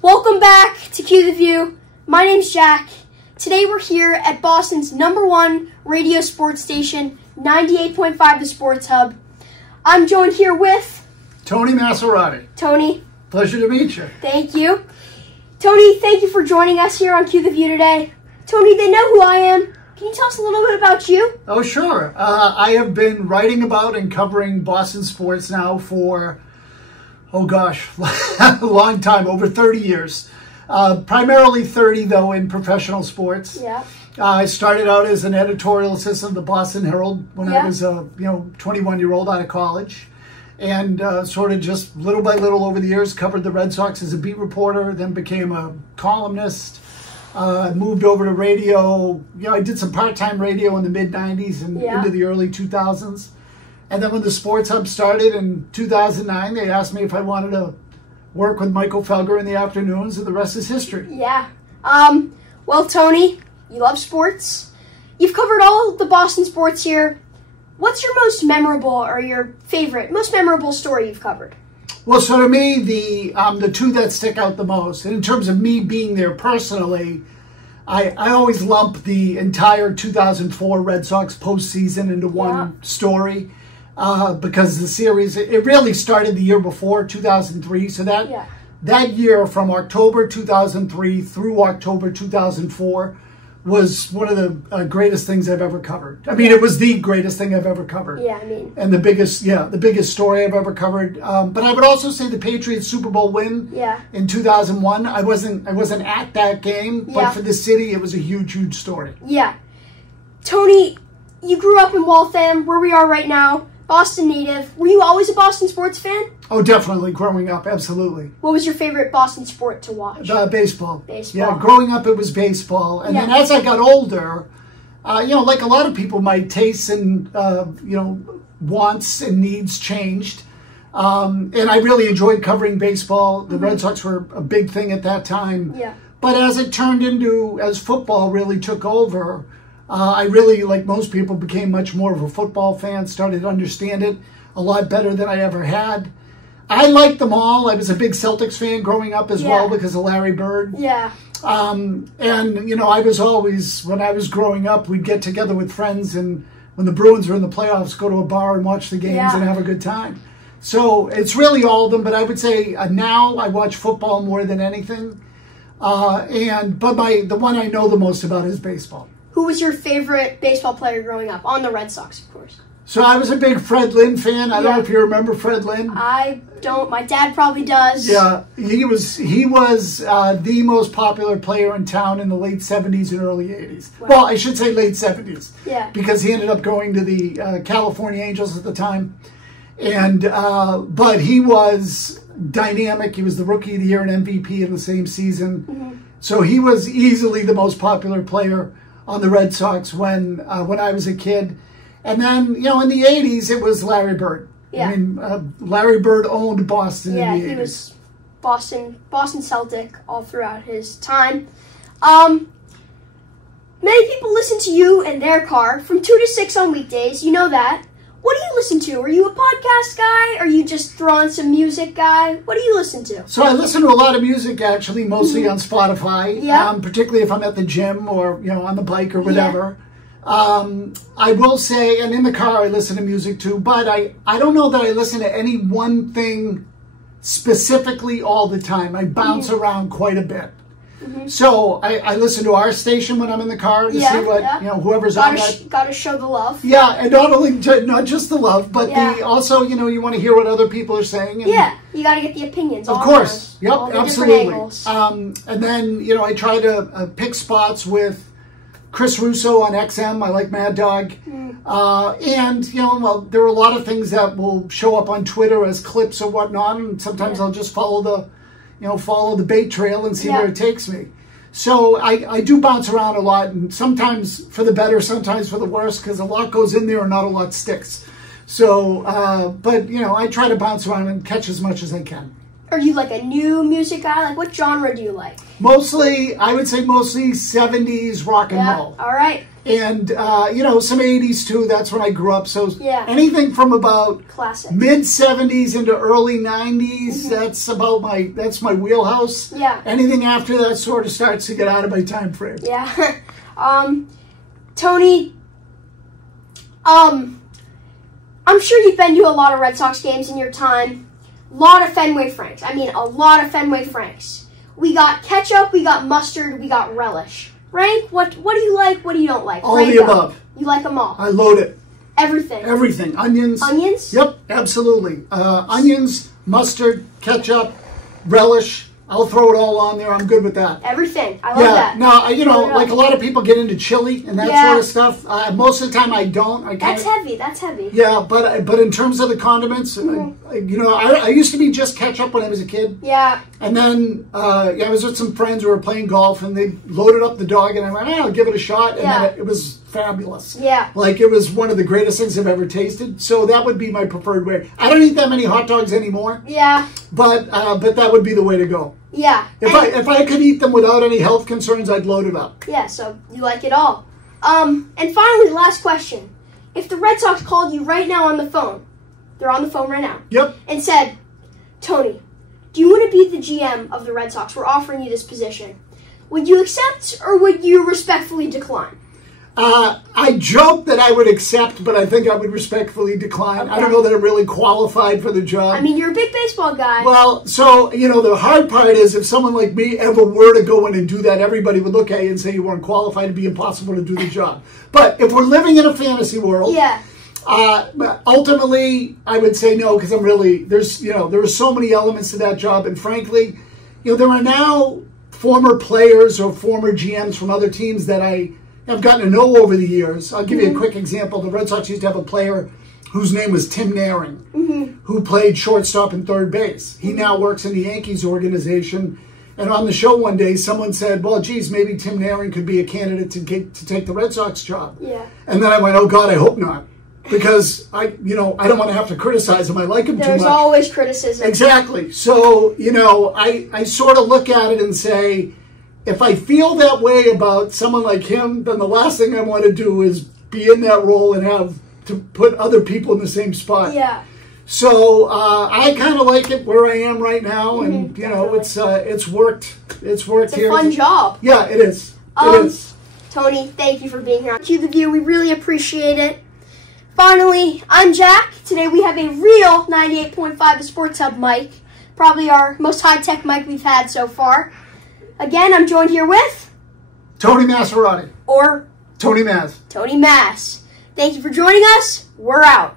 Welcome back to Quetheview. My name's Jack. Today we're here at Boston's #1 radio sports station, 98.5 The Sports Hub. I'm joined here with Tony Massarotti. Tony. Pleasure to meet you. Thank you. Tony, thank you for joining us here on Quetheview today. Tony, they know who I am. Can you tell us a little bit about you? Oh, sure. I have been writing about and covering Boston sports now for, oh gosh, a long time, over 30 years. Primarily 30, though, in professional sports. Yeah. I started out as an editorial assistant of the Boston Herald when I was a 21-year-old out of college. And sort of just little by little over the years covered the Red Sox as a beat reporter, then became a columnist. Moved over to radio. I did some part-time radio in the mid-90s and into the early 2000s. And then when the SportsHub started in 2009, they asked me if I wanted to work with Michael Felger in the afternoons, and the rest is history. Yeah. Well, Tony, you love sports. You've covered all the Boston sports here. What's your most memorable or your favorite, most memorable story you've covered? Well, so to me, the two that stick out the most, and in terms of me being there personally, I always lump the entire 2004 Red Sox postseason into one story because the series, it really started the year before, 2003. So that year from October 2003 through October 2004 was one of the greatest things I've ever covered. I mean, it was the greatest thing I've ever covered. Yeah, I mean. And the biggest story I've ever covered. But I would also say the Patriots Super Bowl win in 2001. I wasn't at that game, but for the city, it was a huge, huge story. Yeah. Tony, you grew up in Waltham, where we are right now, Boston native. Were you always a Boston sports fan? Oh, definitely. Growing up, absolutely. What was your favorite Boston sport to watch? Baseball. Baseball. Yeah, growing up, it was baseball. And then as I got older, like a lot of people, my tastes and, wants and needs changed. And I really enjoyed covering baseball. The Red Sox were a big thing at that time. Yeah. But as it turned into, as football really took over, I really, like most people, became much more of a football fan, started to understand it a lot better than I ever had. I liked them all. I was a big Celtics fan growing up as well because of Larry Bird. Yeah. And, I was always, when I was growing up, we'd get together with friends, and when the Bruins were in the playoffs, go to a bar and watch the games and have a good time. So it's really all of them, but I would say now I watch football more than anything. But the one I know the most about is baseball. Who was your favorite baseball player growing up? On the Red Sox, of course. So I was a big Fred Lynn fan. I don't know if you remember Fred Lynn. I don't. My dad probably does. Yeah, he was the most popular player in town in the late 70s and early 80s. Wow. Well, I should say late 70s. Yeah. Because he ended up going to the California Angels at the time. And but he was dynamic. He was the Rookie of the Year and MVP in the same season. So he was easily the most popular player on the Red Sox when I was a kid. And then, in the 80s, it was Larry Bird. Yeah. I mean, Larry Bird owned Boston in the 80s. Yeah, he was Boston Celtic all throughout his time. Many people listen to you in their car from 2 to 6 on weekdays. You know that. What do you listen to? Are you a podcast guy? Are you just throwing some music guy? What do you listen to? So I listen to a lot of music, actually, mostly on Spotify. Yeah. Particularly if I'm at the gym or, on the bike or whatever. I will say, and in the car I listen to music too, but I don't know that I listen to any one thing specifically all the time. I bounce around quite a bit. So I listen to our station when I'm in the car to see what, whoever's on that. Gotta show the love. Yeah, and not just the love, but also, you want to hear what other people are saying. And you gotta get the opinions. Of course. Yep, all the absolutely. And then, I try to pick spots with Chris Russo on XM. I like Mad Dog. And, there are a lot of things that will show up on Twitter as clips or whatnot, and sometimes I'll just follow the bait trail and see where it takes me. So I do bounce around a lot, and sometimes for the better, sometimes for the worse, because a lot goes in there and not a lot sticks. So, but, I try to bounce around and catch as much as I can. Are you like a new music guy? Like, what genre do you like? I would say mostly 70s rock and roll. All right. And, you know, some 80s too. That's when I grew up. So Yeah. anything from about Classic. mid-70s into early 90s, that's my wheelhouse. Yeah. Anything after that sort of starts to get out of my time frame. Yeah. Tony, I'm sure you've been to a lot of Red Sox games in your time. A lot of Fenway Franks. I mean, a lot of Fenway Franks. We got ketchup, we got mustard, we got relish. Rank, what do you like, what do you don't like? All the above. You like them all? I load it. Everything? Everything. Onions. Onions? Yep, absolutely. Onions, mustard, ketchup, relish. I'll throw it all on there. I'm good with that. Everything. I love that. No, you know, like a lot of people get into chili and that sort of stuff. Most of the time I don't. That's heavy. That's heavy. Yeah, but in terms of the condiments, you know, I used to be just ketchup when I was a kid. Yeah. And then I was with some friends who were playing golf, and they loaded up the dog, and I went, I'll give it a shot. And then it was fabulous. Yeah. Like, it was one of the greatest things I've ever tasted. So that would be my preferred way. I don't eat that many hot dogs anymore. Yeah. But that would be the way to go. Yeah. If I could eat them without any health concerns, I'd load it up. Yeah, so you like it all. And finally, last question. If the Red Sox called you right now on the phone, they're on the phone right now. Yep. And said, Tony, do you want to be the GM of the Red Sox? We're offering you this position. Would you accept or would you respectfully decline? I joke that I would accept, but I think I would respectfully decline. Okay. I don't know that I'm really qualified for the job. I mean, you're a big baseball guy. Well, so, you know, the hard part is if someone like me ever were to go in and do that, everybody would look at you and say you weren't qualified. It'd be impossible to do the job. But if we're living in a fantasy world, ultimately, I would say no, because there are so many elements to that job. And frankly, you know, there are now former players or former GMs from other teams that I've gotten to know over the years. I'll give you a quick example. The Red Sox used to have a player whose name was Tim Naring, who played shortstop and third base. He now works in the Yankees organization. And on the show one day, someone said, well, geez, maybe Tim Naring could be a candidate to take the Red Sox job. Yeah. And then I went, oh, God, I hope not. Because I don't want to have to criticize him. I like him too much. There's always criticism. Exactly. So, you know, I sort of look at it and say, if I feel that way about someone like him, then the last thing I want to do is be in that role and have to put other people in the same spot. Yeah. So I kind of like it where I am right now, and you know, it's worked. It's worked here. It's a fun job. Yeah, it is. It is. Tony, thank you for being here on Quetheview. We really appreciate it. Finally, I'm Jack. Today we have a real 98.5 The SportsHub mic, probably our most high-tech mic we've had so far. Again, I'm joined here with Tony Massarotti. Or Tony Mass. Tony Mass. Thank you for joining us. We're out.